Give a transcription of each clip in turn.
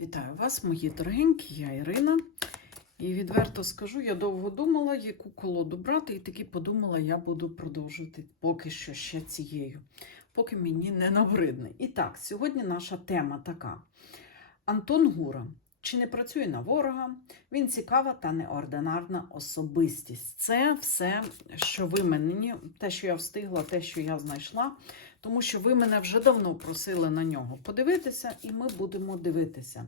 Вітаю вас, мої дорогенькі, я Ірина. І відверто скажу, я довго думала, яку колоду брати, і таки подумала, я буду продовжувати поки що ще цією, поки мені не набридне. І так, сьогодні наша тема така: Антон Гура. Чи не працює на ворога? Він цікава та неординарна особистість. Це все, що ви мені, те, що я встигла, те, що я знайшла, тому що ви мене вже давно просили на нього подивитися, і ми будемо дивитися.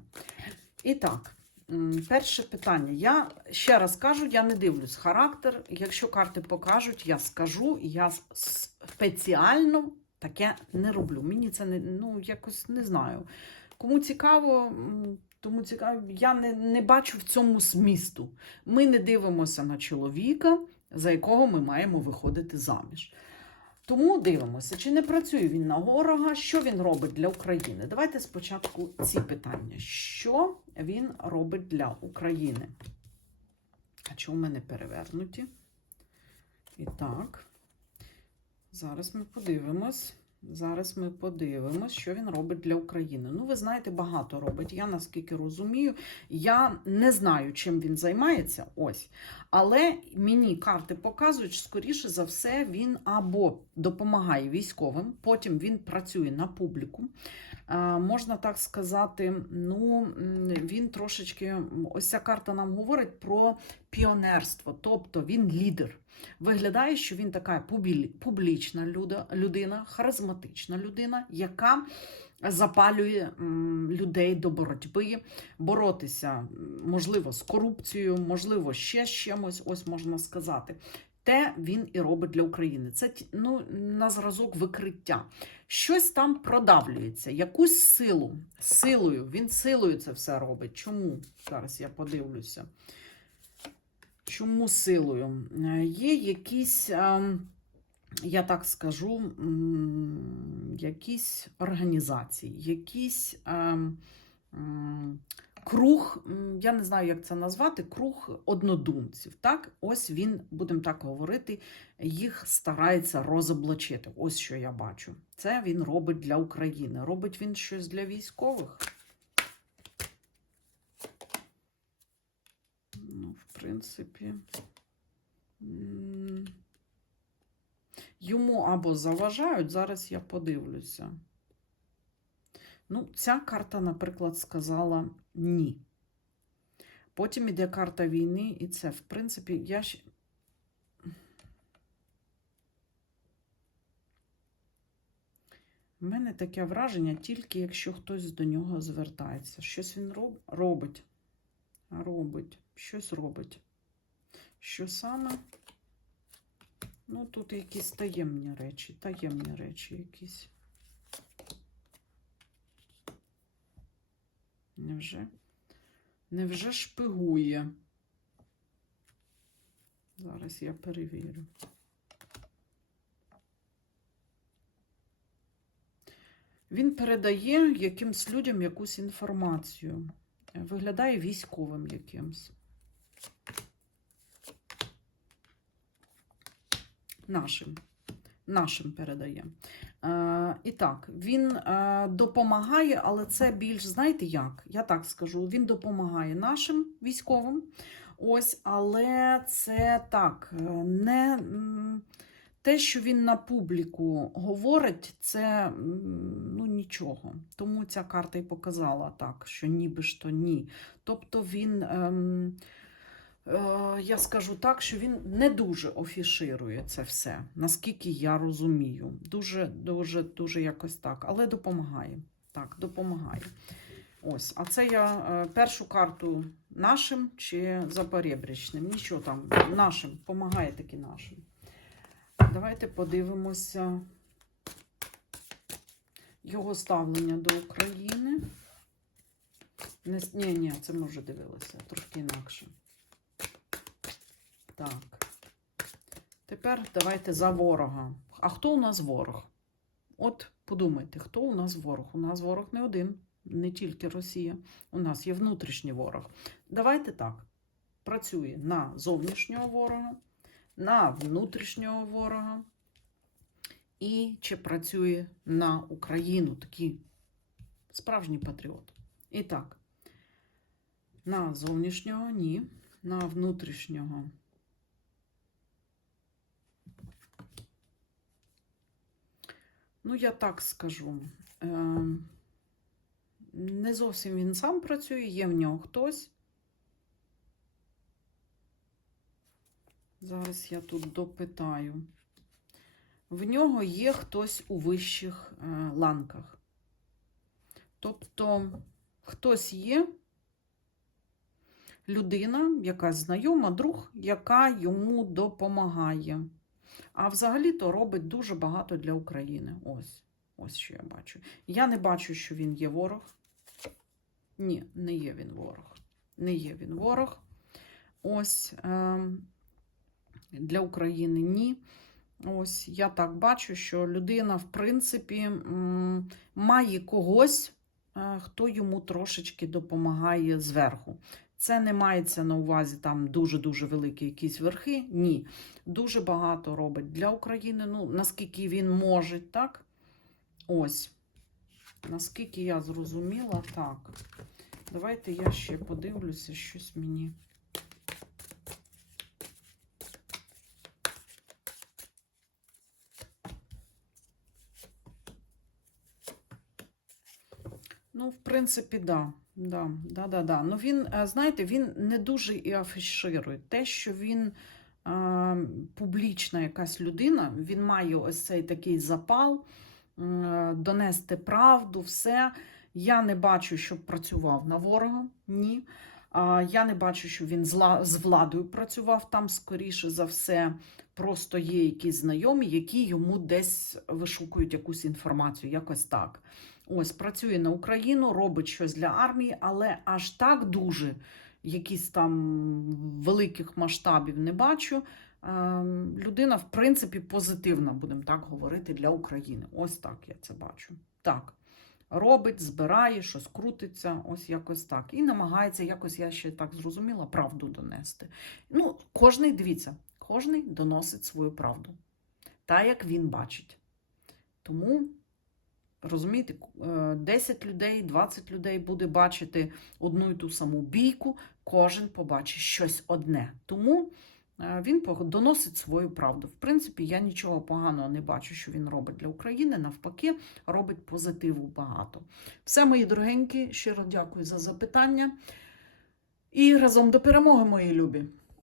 І так, перше питання. Я ще раз кажу, я не дивлюсь характер. Якщо карти покажуть, я скажу, я спеціально таке не роблю. Мені це не ну якось не знаю. Кому цікаво, тому цікаво, я не, не бачу в цьому змісту. Ми не дивимося на чоловіка, за якого ми маємо виходити заміж. Тому дивимося, чи не працює він на ворога, що він робить для України. Давайте спочатку ці питання. Що він робить для України? А чому в мене перевернуті? І так, зараз ми подивимось. Зараз ми подивимось, що він робить для України. Ну, ви знаєте, багато робить. Я наскільки розумію, я не знаю, чим він займається. Ось. Але мені карти показують, що, скоріше за все, він або допомагає військовим, потім він працює на публіку. Е, можна так сказати, ну, він трошечки, ось ця карта нам говорить про піонерство, тобто він лідер. Виглядає, що він така публічна людина, харизматична людина, яка запалює людей до боротьби, боротися, можливо, з корупцією, можливо, ще з чимось, ось можна сказати. Те він і робить для України. Це ну, на зразок викриття. Щось там продавлюється, якусь силу. Силою. Він силою це все робить. Чому? Зараз я подивлюся. Чому силою? Е, Є якісь, ем, я так скажу, якісь організації, якісь м, круг, я не знаю, як це назвати, круг однодумців. Так? Ось він, будемо так говорити, їх старається розоблачити. Ось що я бачу. Це він робить для України. Робить він щось для військових. Ну, в принципі, йому або заважають, зараз я подивлюся. Ну, ця карта, наприклад, сказала ні. Потім іде карта війни, і це, в принципі, я ще. У мене таке враження, тільки якщо хтось до нього звертається. Щось він роб... робить. Робить, щось робить. Що саме? Ну, тут якісь таємні речі, таємні речі якісь. Невже? Невже шпигує? Зараз я перевірю. Він передає якимсь людям якусь інформацію. Виглядає військовим якимсь. Нашим. Нашим передає. Е, і так, він е, допомагає, але це більш, знаєте як? Я так скажу, він допомагає нашим військовим. Ось, але це так, е, не те, що він на публіку говорить, це ну, нічого. Тому ця карта і показала так, що ніби ж то ні. Тобто він. Е, я скажу так, що він не дуже офіширує це все, наскільки я розумію. Дуже, дуже, дуже якось так, але допомагає. Так, допомагає. Ось, а це я е, першу карту нашим чи запорєбрічним. Нічого там, нашим, допомагає таки нашим. Давайте подивимося його ставлення до України. Ні, ні, це ми вже дивилися, трошки інакше. Так. Тепер давайте за ворога. А хто у нас ворог? От подумайте, хто у нас ворог? У нас ворог не один, не тільки Росія. У нас є внутрішній ворог. Давайте так. Працює на зовнішнього ворога, на внутрішнього ворога. І чи працює на Україну такий справжній патріот. І так, На зовнішнього ні. На внутрішнього. Ну, я так скажу. Е, не зовсім він сам працює, є в нього хтось. Зараз я тут допитаю. В нього є хтось у вищих е, ланках. Тобто, хтось є, людина, якась знайома, друг, яка йому допомагає. А взагалі-то робить дуже багато для України. Ось, ось що я бачу. Я не бачу, що він є ворог. Ні, не є він ворог. Не є він ворог. Ось е, для України ні. Ось я так бачу, що людина, в принципі, має когось, е, хто йому трошечки допомагає зверху. Це не мається на увазі там дуже-дуже великі якісь верхи. Ні. Дуже багато робить для України. Ну, наскільки він може, так? Ось. Наскільки я зрозуміла, так. Давайте я ще подивлюся, щось мені. Ну, в принципі, да. Да, да, да, да. Ну він, е, знаєте, він не дуже і афіширує. Те, що він е, публічна якась людина, він має ось цей такий запал, е, донести правду, все. Я не бачу, щоб працював на ворога. Ні. Я не бачу, що він з владою працював там, скоріше за все. Просто є якісь знайомі, які йому десь вишукують якусь інформацію, якось так. Ось працює на Україну, робить щось для армії, але аж так дуже якісь там великих масштабів не бачу. Ем, Людина, в принципі, позитивна, будемо так говорити, для України. Ось так я це бачу. Так. Робить, збирає, щось крутиться, ось якось так. І намагається якось, я ще так зрозуміла, правду донести. Ну, кожний, дивіться, кожний доносить свою правду. Та, як він бачить. Тому Розумієте, е, 10 людей, 20 людей буде бачити одну і ту саму бійку, кожен побачить щось одне. Тому е, він доносить свою правду. В принципі, я нічого поганого не бачу, що він робить для України. Навпаки, робить позитиву багато. Все, мої дорогенькі, щиро дякую за запитання. І разом до перемоги, мої любі!